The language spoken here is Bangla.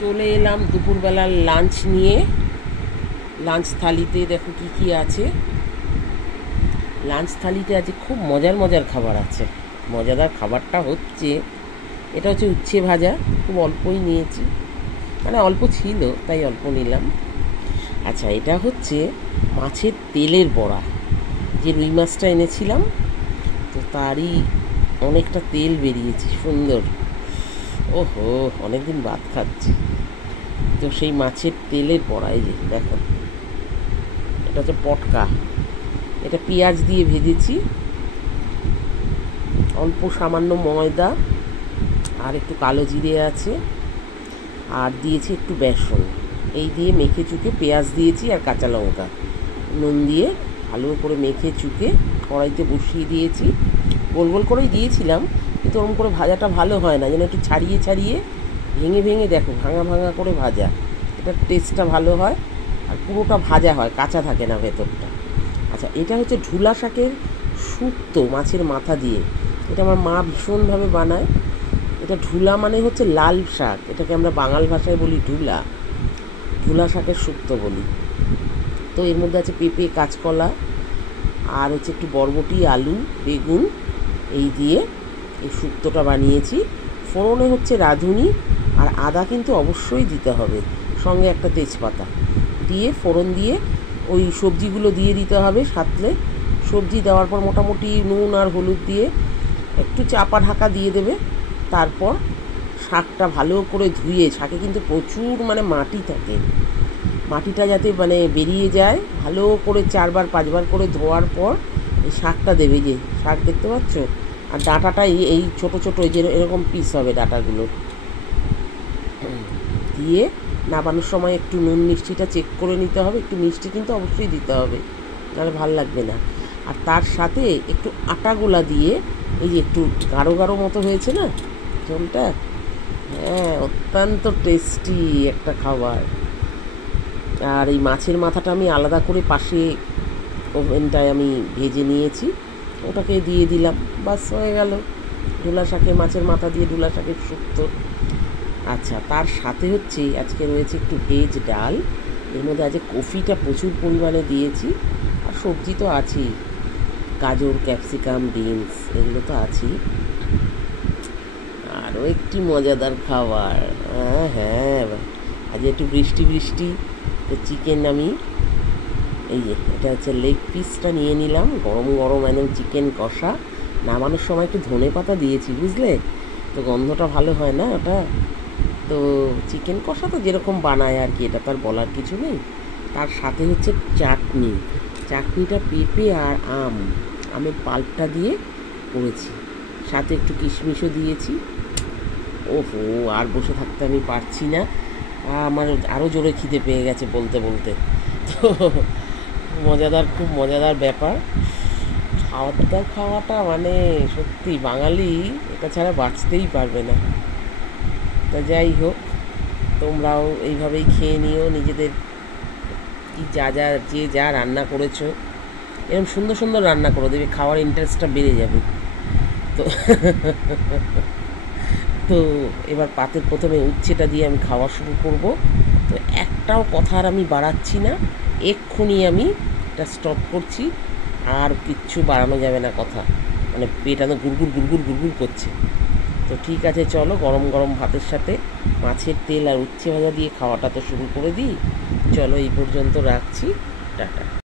চলে এলাম দুপুরবেলার লাঞ্চ নিয়ে। লাঞ্চ থালিতে দেখো কি কি আছে। লাঞ্চ থালিতে আজ খুব মজার মজার খাবার আছে। মজাদার খাবারটা হচ্ছে, এটা হচ্ছে উচ্ছে ভাজা। খুব অল্পই নিয়েছি, মানে অল্প ছিল তাই অল্প নিলাম। আচ্ছা, এটা হচ্ছে মাছের তেলের বড়া। যে রুই মাছটা এনেছিলাম, তো তারই অনেকটা তেল বেরিয়েছে, সুন্দর। ওহো, অনেকদিন বাদ খাচ্ছি। তো সেই মাছের তেলের বড়া, এই যে দেখো, এটা হচ্ছে পটকা। এটা পেঁয়াজ দিয়ে ভেজেছি, অল্প সামান্য ময়দা আর একটু কালো জিরে আছে, আর দিয়েছি একটু বেসন। এই দিয়ে মেখে চুকে পেঁয়াজ দিয়েছি আর কাঁচা লঙ্কা, নুন দিয়ে ভালো করে মেখে চুকে কড়াইতে বসিয়ে দিয়েছি। গোল গোল করেই দিয়েছিলাম, কিন্তু ওরকম করে ভাজাটা ভালো হয় না, যেন একটু ছাড়িয়ে ছাড়িয়ে ভেঙে ভেঙে দেখো ভাঙা ভাঙা করে ভাজা, এটার টেস্টটা ভালো হয়। আর পুরোটা ভাজা হয়, কাঁচা থাকে না ভেতরটা। আচ্ছা, এটা হচ্ছে ঢুলা শাকের শুক্তো মাছের মাথা দিয়ে। এটা আমার মা ভীষণভাবে বানায়। এটা ঢুলা মানে হচ্ছে লাল শাক, এটাকে আমরা বাঙাল ভাষায় বলি ঢুলা। ঢুলা শাকের শুক্তো বলি। তো এর মধ্যে আছে পেঁপে, কাঁচকলা, আর হচ্ছে একটু বরবটি, আলু, বেগুন, এই দিয়ে এই শুক্তোটা বানিয়েছি। ফোড়নে হচ্ছে রাঁধুনি আর আদা কিন্তু অবশ্যই দিতে হবে, সঙ্গে একটা তেজপাতা দিয়ে ফোড়ন দিয়ে ওই সবজিগুলো দিয়ে দিতে হবে সাতলে। সবজি দেওয়ার পর মোটামুটি নুন আর হলুদ দিয়ে একটু চাপা ঢাকা দিয়ে দেবে। তারপর শাকটা ভালো করে ধুয়ে, শাকে কিন্তু প্রচুর মানে মাটি থাকে, মাটিটা যাতে মানে বেরিয়ে যায়, ভালো করে 4বার 5বার করে ধোয়ার পর এই শাকটা দেবে। যে শাক দেখতে পাচ্ছ, আর ডাঁটাটা এই ছোটো ছোটো যে এরকম পিস হবে ডাঁটাগুলো দিয়ে নামানোর সময় একটু নুন মিষ্টিটা চেক করে নিতে হবে। একটু মিষ্টি কিন্তু অবশ্যই দিতে হবে, নাহলে ভাল লাগবে না। আর তার সাথে একটু আটা গোলা দিয়ে, এই যে একটু গাঢ় গাঢ় মতো হয়েছে না ঝোলটা, হ্যাঁ, অত্যন্ত টেস্টি একটা খাবার। আর এই মাছের মাথাটা আমি আলাদা করে পাশে ওভেনটায় আমি ভেজে নিয়েছি, ওটাকে দিয়ে দিলাম, বাস হয়ে গেল ঢোলা শাকের মাছের মাথা দিয়ে ঢোলা শাকের শুক্তো। আচ্ছা, তার সাথে হচ্ছে আজকে রয়েছে একটু ভেজ ডাল। এর মধ্যে আজকে কফিটা প্রচুর পরিমাণে দিয়েছি, আর সবজি তো আছেই, গাজর, ক্যাপসিকাম, বিনস, এগুলো তো আছেই। আরও একটি মজাদার খাবার, হ্যাঁ হ্যাঁ, আজ একটু বৃষ্টি বৃষ্টি, তো চিকেন আমি, এই যে এটা হচ্ছে লেগ পিসটা নিয়ে নিলাম, গরম গরম একদম চিকেন কষা। নামানোর সময় একটু ধনে পাতা দিয়েছি, বুঝলে, তো গন্ধটা ভালো হয় না ওটা। তো চিকেন কষা তো যেরকম বানায় আর কি, এটা তার বলার কিছু নেই। তার সাথে হচ্ছে চাটনি। চাটনিটা পেঁপে আর আমের পাল্পটা দিয়ে করেছি, সাথে একটু কিশমিশও দিয়েছি। ওহো, আর বসে থাকতে আমি পারছি না, আমার আরও জোরে খিদে পেয়ে গেছে বলতে বলতে। তো মজাদার, খুব মজাদার ব্যাপার। খাওয়াটা মানে সত্যি বাঙালি এটা ছাড়া বাঁচতেই পারবে না। তা যাই হোক, তোমরাও এইভাবেই খেয়ে নিও নিজেদের, কি যা যা যে যা রান্না করেছো এরকম সুন্দর সুন্দর রান্না করে দেবে, খাওয়ার ইন্টারেস্টটা বেড়ে যাবে। তো তো এবার পাতের প্রথমে উচ্ছেটা দিয়ে আমি খাওয়া শুরু করব। তো একটাও কথা আর আমি বাড়াচ্ছি না, এক্ষুনি আমি এটা স্টপ করছি। আর কিচ্ছু বাড়ানো যাবে না কথা, মানে পেট তো গুড়গুড় গুড়গুড় গুড়গুড় করছে। তো ঠিক আছে, চলো গরম গরম ভাতের সাথে মাছের তেল আর উচ্ছে ভাজা দিয়ে খাওয়াটা তো শুরু করে দিই। চলো এই পর্যন্ত রাখছি, টাটা।